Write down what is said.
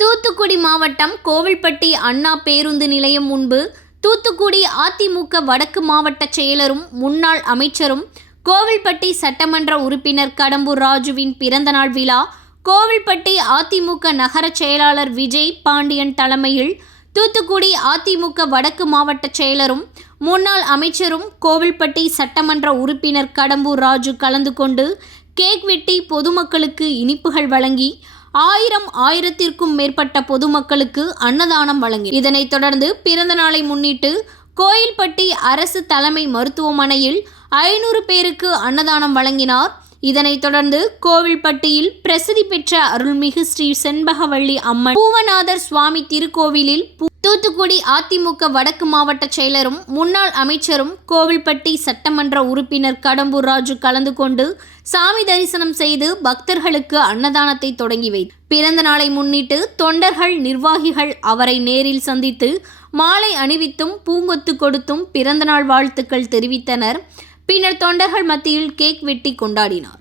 தூத்துக்குடி மாவட்டம் கோவில்பட்டி அண்ணா பேருந்து நிலையம் முன்பு தூத்துக்குடி அதிமுக வடக்கு மாவட்ட செயலரும் முன்னாள் அமைச்சரும் கோவில்பட்டி சட்டமன்ற உறுப்பினர் கடம்பூர் ராஜுவின் பிறந்தநாள் விழா கோவில்பட்டி அதிமுக நகர செயலாளர் விஜய் பாண்டியன் தலைமையில் தூத்துக்குடி அதிமுக வடக்கு மாவட்ட செயலரும் முன்னாள் அமைச்சரும் கோவில்பட்டி சட்டமன்ற உறுப்பினர் கடம்பூர் ராஜு கலந்து கொண்டு கேக் வெட்டி பொதுமக்களுக்கு இனிப்புகள் வழங்கி ஆயிரத்திற்கும் மேற்பட்ட பொதுமக்களுக்கு அன்னதானம் வழங்கி இதனைத் தொடர்ந்து பிறந்த நாளை முன்னிட்டு கோயில்பட்டி அரசு தலைமை மருத்துவமனையில் 500 பேருக்கு அன்னதானம் வழங்கினார். இதனைத் தொடர்ந்து கோவில்பட்டியில் பிரசித்தி பெற்ற அருள்மிகு ஸ்ரீ செண்பகவள்ளி அம்மன் பூவநாதர் சுவாமி திருக்கோவிலில் தூத்துக்குடி அதிமுக வடக்கு மாவட்ட செயலரும் முன்னாள் அமைச்சரும் கோவில்பட்டி சட்டமன்ற உறுப்பினர் கடம்பூர் ராஜு கலந்து கொண்டு சாமி தரிசனம் செய்து பக்தர்களுக்கு அன்னதானத்தை தொடங்கி வைத்தார். பிறந்த நாளை முன்னிட்டு தொண்டர்கள் நிர்வாகிகள் அவரை நேரில் சந்தித்து மாலை அணிவித்தும் பூங்கொத்து கொடுத்தும் பிறந்தநாள் வாழ்த்துக்கள் தெரிவித்தனர். பின்னர் தொண்டர்கள் மத்தியில் கேக் வெட்டி கொண்டாடினார்.